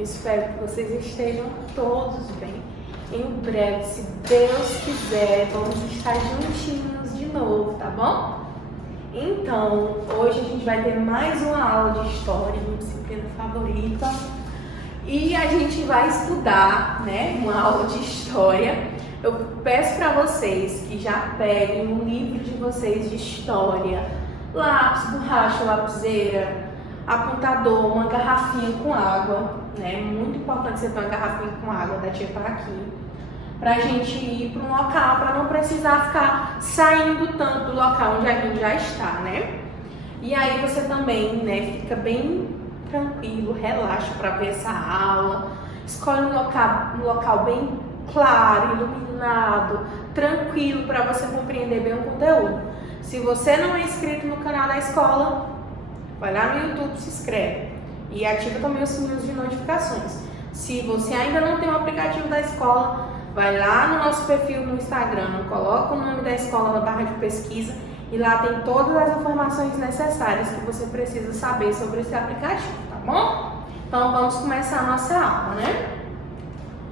Eu espero que vocês estejam todos bem. Em breve, se Deus quiser, vamos estar juntinhos de novo, tá bom? Então, hoje a gente vai ter mais uma aula de história, minha disciplina favorita. E a gente vai estudar, né, uma aula de história. Eu peço para vocês que já peguem um livro de vocês de história, lápis, borracha, lapiseira, apontador, uma garrafinha com água, né? Muito importante você ter uma garrafinha com água da tia para aqui, pra gente ir para um local, para não precisar ficar saindo tanto do local onde a gente já está, né? E aí você também, né, fica bem tranquilo, relaxa para ver essa aula, escolhe um local bem claro, iluminado, tranquilo para você compreender bem o conteúdo. Se você não é inscrito no canal da escola, vai lá no YouTube, se inscreve e ativa também os sininhos de notificações. Se você ainda não tem o aplicativo da escola, vai lá no nosso perfil no Instagram, coloca o nome da escola na barra de pesquisa e lá tem todas as informações necessárias que você precisa saber sobre esse aplicativo, tá bom? Então vamos começar a nossa aula, né?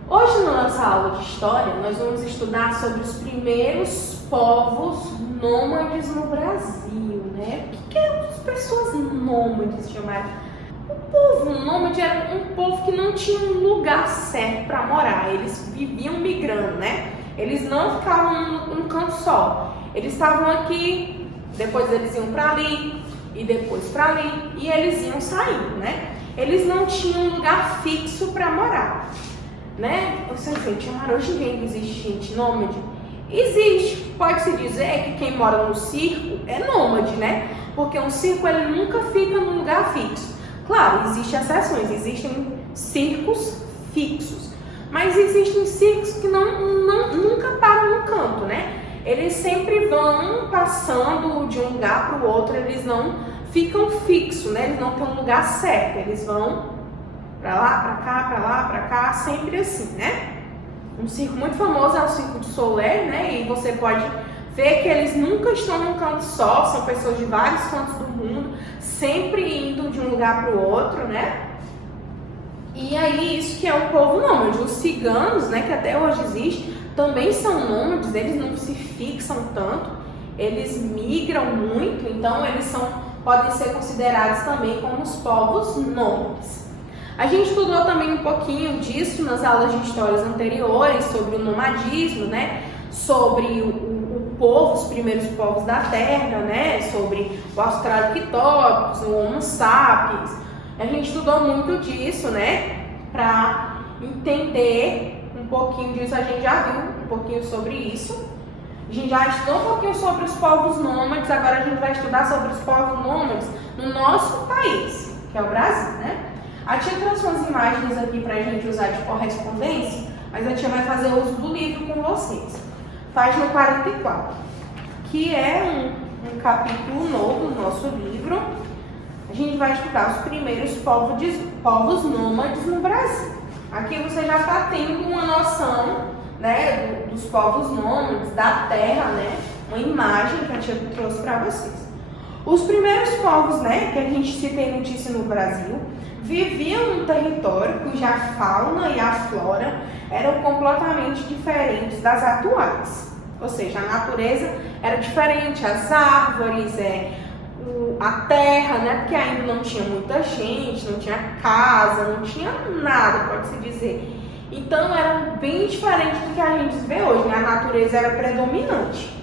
Hoje na nossa aula de história nós vamos estudar sobre os primeiros povos nômades no Brasil, né? O que é as pessoas nômades chamaram? O povo nômade era um povo que não tinha um lugar certo para morar, eles viviam migrando, né? Eles não ficavam num canto só, eles estavam aqui, depois eles iam para ali e depois para ali e eles iam saindo, né? Eles não tinham um lugar fixo para morar, né? Você gente, hoje em dia existe gente nômade? Existe, pode-se dizer que quem mora no circo é nômade, né? Porque um circo ele nunca fica num lugar fixo. Claro, existem exceções, existem circos fixos, mas existem circos que nunca param no canto, né? Eles sempre vão passando de um lugar para o outro, eles não ficam fixos, né? Eles não têm um lugar certo, eles vão para lá, para cá, para lá, para cá, sempre assim, né? Um circo muito famoso é o Circo de Soleil, né? E você pode ver que eles nunca estão num canto só, são pessoas de vários cantos do mundo, sempre indo de um lugar para o outro, né? E aí isso que é o povo nômade. Os ciganos, né, que até hoje existe, também são nômades, eles não se fixam tanto, eles migram muito, então eles podem ser considerados também como os povos nômades. A gente estudou também um pouquinho disso nas aulas de histórias anteriores, sobre o nomadismo, né? Sobre o povo, os primeiros povos da Terra, né? Sobre o Australopithecus, o Homo sapiens. A gente estudou muito disso, né? Para entender um pouquinho disso, a gente já viu um pouquinho sobre isso. A gente já estudou um pouquinho sobre os povos nômades, agora a gente vai estudar sobre os povos nômades no nosso país, que é o Brasil, né? A tia trouxe umas imagens aqui para a gente usar de correspondência, mas a tia vai fazer uso do livro com vocês. Página 44, que é um capítulo novo do nosso livro. A gente vai estudar os primeiros povos nômades no Brasil. Aqui você já está tendo uma noção, né, dos povos nômades, da terra, né? Uma imagem que a tia trouxe para vocês. Os primeiros povos, né, que a gente se tem notícia no Brasil, viviam num território cuja fauna e a flora eram completamente diferentes das atuais. Ou seja, a natureza era diferente, as árvores, a terra, né? Porque ainda não tinha muita gente, não tinha casa, não tinha nada, pode-se dizer. Então era bem diferente do que a gente vê hoje, né? A natureza era predominante.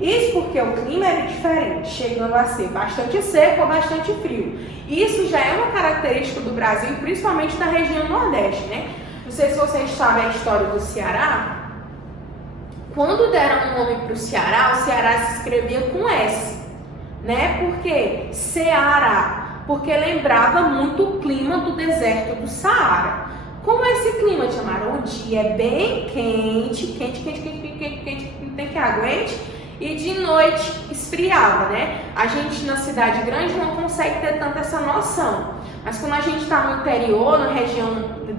Isso porque o clima era diferente, chegando a ser bastante seco ou bastante frio. Isso já é uma característica do Brasil, principalmente da região Nordeste, né? Não sei se vocês sabem a história do Ceará. Quando deram um nome para o Ceará se escrevia com S, né? Por quê? Ceará, porque lembrava muito o clima do deserto do Saara. Como é esse clima, chamaram? O dia é bem quente, não tem que aguente. E de noite esfriava, né? A gente na cidade grande não consegue ter tanta essa noção. Mas quando a gente está no interior, na região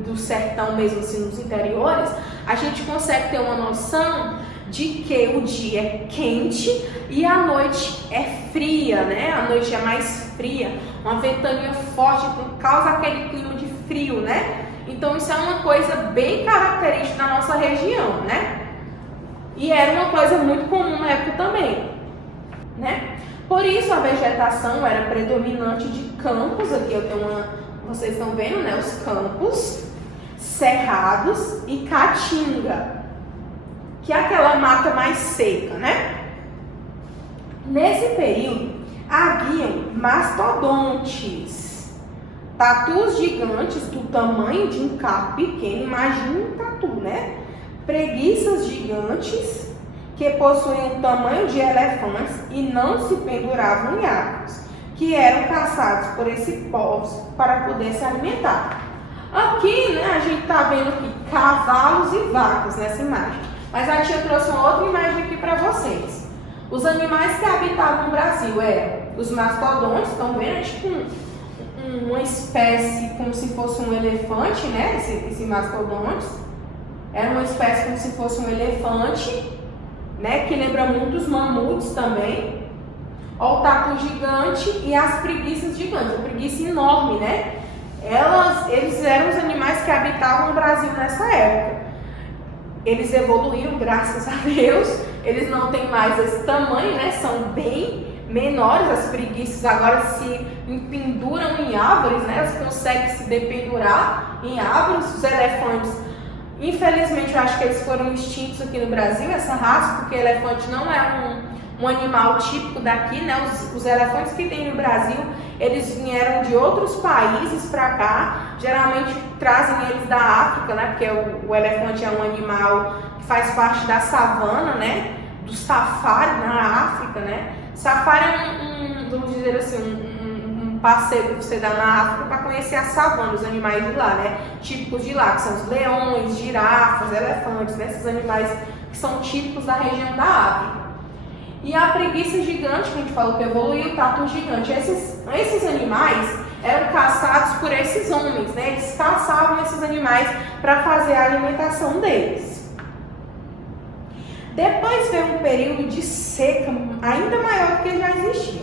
do sertão mesmo assim, nos interiores, a gente consegue ter uma noção de que o dia é quente e a noite é fria, né? A noite é mais fria, uma ventania forte que causa aquele clima de frio, né? Então isso é uma coisa bem característica da nossa região, né? E era uma coisa muito comum na época também, né? Por isso a vegetação era predominante de campos, aqui eu tenho vocês estão vendo, né? Os campos, cerrados e caatinga, que é aquela mata mais seca, né? Nesse período haviam mastodontes, tatus gigantes do tamanho de um carro pequeno, imagine um tatu, né? Preguiças gigantes que possuíam o tamanho de elefantes e não se penduravam em árvores, que eram caçados por esse povo para poder se alimentar. Aqui, né, a gente está vendo aqui cavalos e vacas nessa imagem, mas a tia trouxe uma outra imagem aqui para vocês. Os animais que habitavam no Brasil eram os mastodontes, estão vendo? É tipo uma espécie como se fosse um elefante, né? Esse mastodontes. Era uma espécie como se fosse um elefante, né? Que lembra muito os mamutes também. Ó, o tatu gigante e as preguiças gigantes. A preguiça enorme, né? Eles eram os animais que habitavam o Brasil nessa época. Eles evoluíram, graças a Deus. Eles não têm mais esse tamanho, né? São bem menores. As preguiças agora se empenduram em árvores, né? Elas conseguem se dependurar em árvores. Os elefantes, infelizmente, eu acho que eles foram extintos aqui no Brasil, essa raça, porque elefante não é um animal típico daqui, né? Os elefantes que tem no Brasil, eles vieram de outros países para cá. Geralmente trazem eles da África, né? Porque o elefante é um animal que faz parte da savana, né? Do safari na África, né? Safari é vamos dizer assim, um passeio que você dá na África para conhecer a savana, os animais de lá, né? Típicos de lá, que são os leões, girafas, elefantes, né? Esses animais que são típicos da região da África. E a preguiça gigante, que a gente falou que evoluiu, o tatu gigante. Esses animais eram caçados por esses homens, né? Eles caçavam esses animais para fazer a alimentação deles. Depois veio um período de seca ainda maior do que já existia.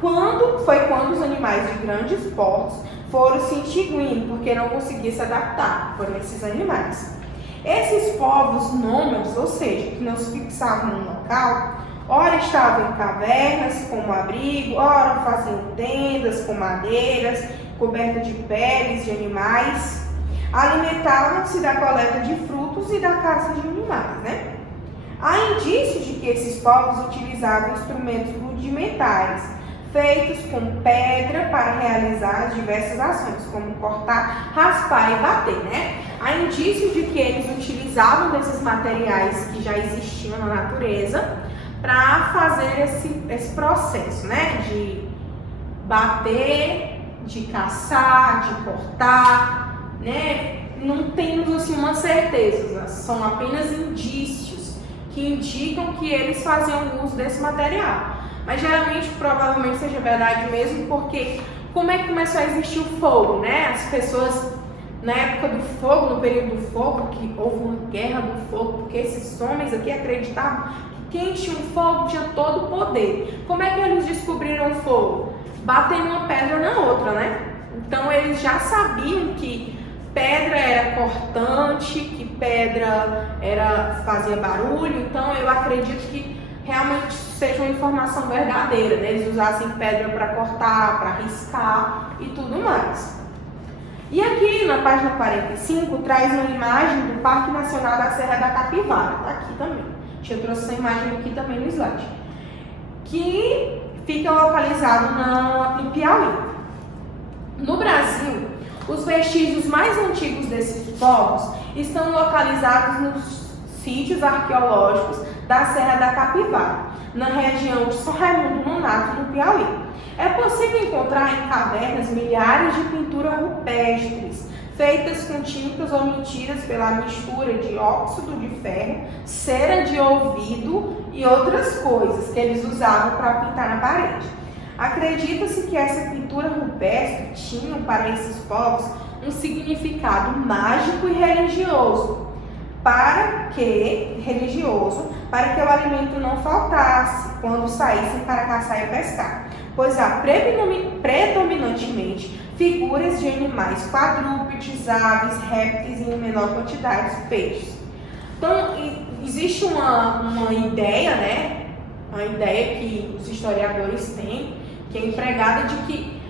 Quando os animais de grandes portes foram se extinguindo, porque não conseguiam se adaptar por esses animais. Esses povos nômades, ou seja, que não se fixavam no local, ora estavam em cavernas como abrigo, ora faziam tendas com madeiras, cobertas de peles de animais, alimentavam-se da coleta de frutos e da caça de animais, né? Há indícios de que esses povos utilizavam instrumentos rudimentares, feitos com pedra para realizar as diversas ações, como cortar, raspar e bater, né? Há indícios de que eles utilizavam desses materiais que já existiam na natureza para fazer esse processo, né? De bater, de caçar, de cortar, né? Não temos assim uma certeza, são apenas indícios que indicam que eles faziam uso desse material. Mas geralmente, provavelmente seja verdade mesmo, porque como é que começou a existir o fogo, né? As pessoas, na época do fogo, no período do fogo, que houve uma guerra do fogo, porque esses homens aqui acreditavam que quem tinha o fogo tinha todo o poder. Como é que eles descobriram o fogo? Batendo uma pedra na outra, né? Então eles já sabiam que pedra era cortante, que pedra fazia barulho, então eu acredito que realmente seja uma informação verdadeira, né? Eles usassem pedra para cortar, para riscar e tudo mais. E aqui na página 45 traz uma imagem do Parque Nacional da Serra da Capivara, tá aqui também. Eu trouxe essa imagem aqui também no slide, que fica localizado no Piauí. No Brasil, os vestígios mais antigos desses povos estão localizados nos sítios arqueológicos da Serra da Capivara, na região de São Raimundo Nonato, no Piauí. É possível encontrar em cavernas milhares de pinturas rupestres, feitas com tintas omitidas pela mistura de óxido de ferro, cera de ouvido e outras coisas que eles usavam para pintar na parede. Acredita-se que essa pintura rupestre tinha para esses povos um significado mágico e religioso, para que o alimento não faltasse quando saíssem para caçar e pescar, pois predominantemente figuras de animais quadrúpedes, aves, répteis e em menor quantidade peixes. Então, existe uma ideia, né? Uma ideia que os historiadores têm, que é empregada de que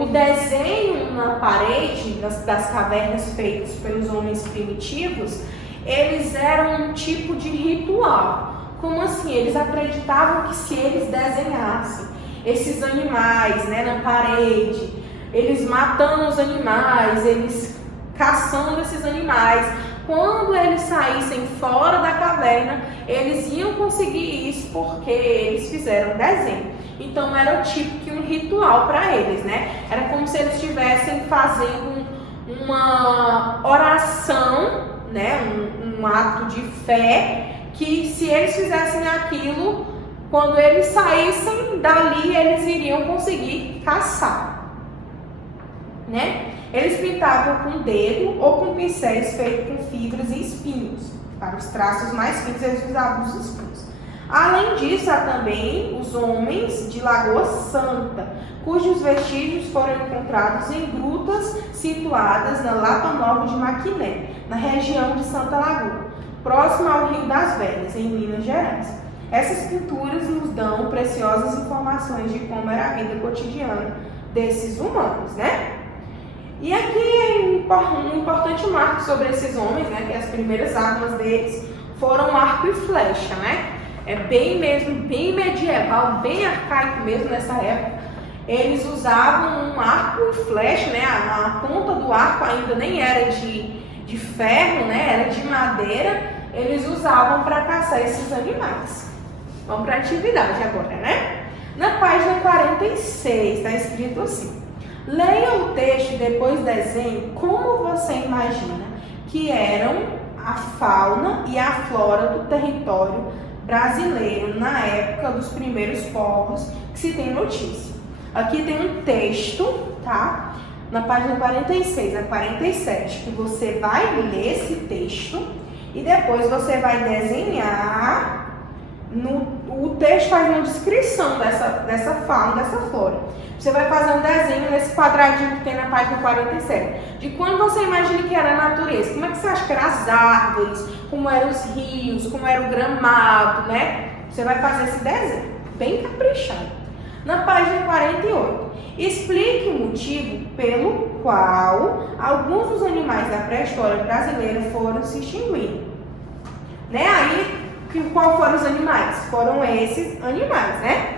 o desenho na parede das cavernas feitos pelos homens primitivos, eles eram um tipo de ritual. Como assim? Eles acreditavam que se eles desenhassem esses animais, né, na parede, eles matando os animais, eles caçando esses animais, quando eles saíssem fora da caverna, eles iam conseguir isso porque eles fizeram desenho. Então era tipo que um ritual para eles, né? Era como se eles estivessem fazendo uma oração, né? Um ato de fé, que se eles fizessem aquilo, quando eles saíssem dali, eles iriam conseguir caçar, né? Eles pintavam com dedo ou com pincéis feitos com fibras e espinhos. Para os traços mais finos, eles usavam os espinhos. Além disso, há também os homens de Lagoa Santa, cujos vestígios foram encontrados em grutas situadas na Lapa Nova de Maquiné, na região de Santa Lagoa, próximo ao Rio das Velhas, em Minas Gerais. Essas pinturas nos dão preciosas informações de como era a vida cotidiana desses humanos, né? E aqui é um importante marco sobre esses homens, né? Que as primeiras armas deles foram arco e flecha, né? É bem medieval, bem arcaico mesmo nessa época. Eles usavam um arco e flecha, né? A ponta do arco ainda nem era de ferro, né? Era de madeira. Eles usavam para caçar esses animais. Vamos para a atividade agora, né? Na página 46 está escrito assim: leia o texto e depois desenhe como você imagina que eram a fauna e a flora do território brasileiro na época dos primeiros povos que se tem notícia. Aqui tem um texto, tá? Na página 46 a 47, que você vai ler esse texto e depois você vai desenhar. O texto faz uma descrição dessa fauna, dessa flora. Você vai fazer um desenho nesse quadradinho que tem na página 47, de quando você imagina que era a natureza. Como é que você acha que eram as árvores, como eram os rios, como era o gramado, né? Você vai fazer esse desenho, bem caprichado. Na página 48, explique o motivo pelo qual alguns dos animais da pré-história brasileira foram se extinguindo. Né? Aí, qual foram os animais? Foram esses animais, né?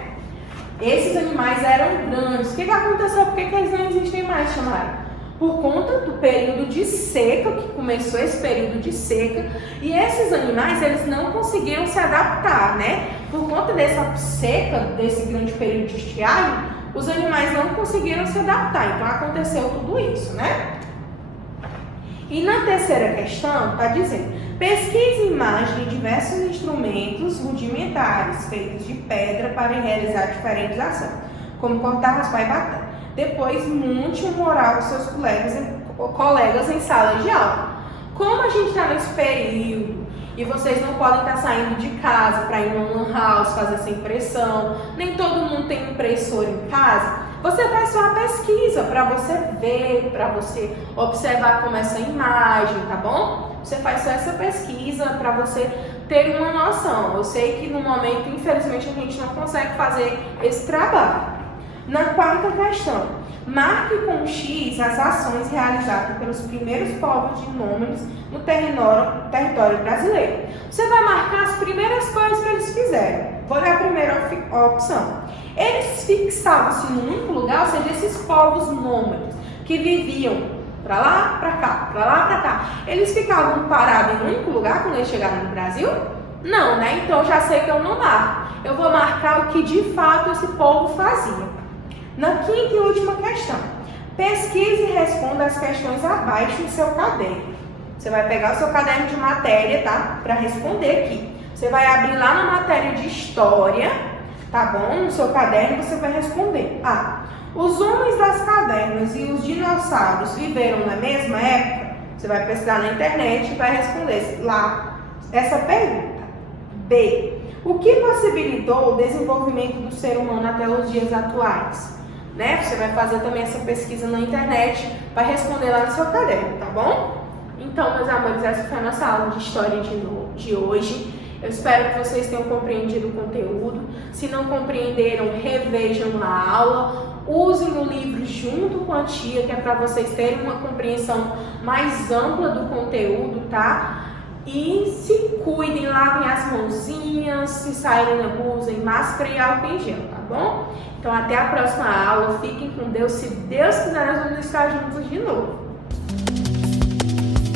Esses animais eram grandes. O que aconteceu? Por que eles não existem mais, chamaram? Por conta do período de seca, que começou esse período de seca, e esses animais, eles não conseguiram se adaptar, né? Por conta dessa seca, desse grande período de estiagem, os animais não conseguiram se adaptar. Então, aconteceu tudo isso, né? E na terceira questão, está dizendo: pesquise imagens de diversos instrumentos rudimentares feitos de pedra para realizar diferentes ações, como cortar, raspar e bater. Depois, monte um mural com seus colegas em sala de aula. Como a gente está nesse período e vocês não podem estar saindo de casa para ir no lan house fazer essa impressão, nem todo mundo tem impressora em casa, você faz só uma pesquisa para você ver, para você observar como é essa imagem, tá bom? Você faz só essa pesquisa para você ter uma noção. Eu sei que no momento, infelizmente, a gente não consegue fazer esse trabalho. Na quarta questão, marque com X as ações realizadas pelos primeiros povos de nômades no território brasileiro. Você vai marcar as primeiras coisas que eles fizeram. Vou ler a primeira opção. Eles fixavam-se num único lugar, ou seja, esses povos nômades que viviam para lá, para cá, para lá, para cá. Eles ficavam parados em um único lugar quando eles chegaram no Brasil? Não, né? Então já sei que eu não marco. Eu vou marcar o que de fato esse povo fazia. Na quinta e última questão, pesquise e responda as questões abaixo em seu caderno. Você vai pegar o seu caderno de matéria, tá? Para responder aqui. Você vai abrir lá na matéria de história, tá bom? No seu caderno você vai responder. Os homens das cavernas e os dinossauros viveram na mesma época? Você vai pesquisar na internet e vai responder lá essa pergunta. B. O que possibilitou o desenvolvimento do ser humano até os dias atuais? né? Você vai fazer também essa pesquisa na internet para responder lá no seu caderno, tá bom? Então, meus amores, essa foi a nossa aula de história de hoje. Eu espero que vocês tenham compreendido o conteúdo. Se não compreenderam, revejam a aula. Usem o livro junto com a tia, que é para vocês terem uma compreensão mais ampla do conteúdo, tá? E se cuidem, lavem as mãozinhas, se saírem na rua, usem máscara e álcool em gel, tá bom? Então até a próxima aula, fiquem com Deus. Se Deus quiser, nós vamos estar juntos de novo.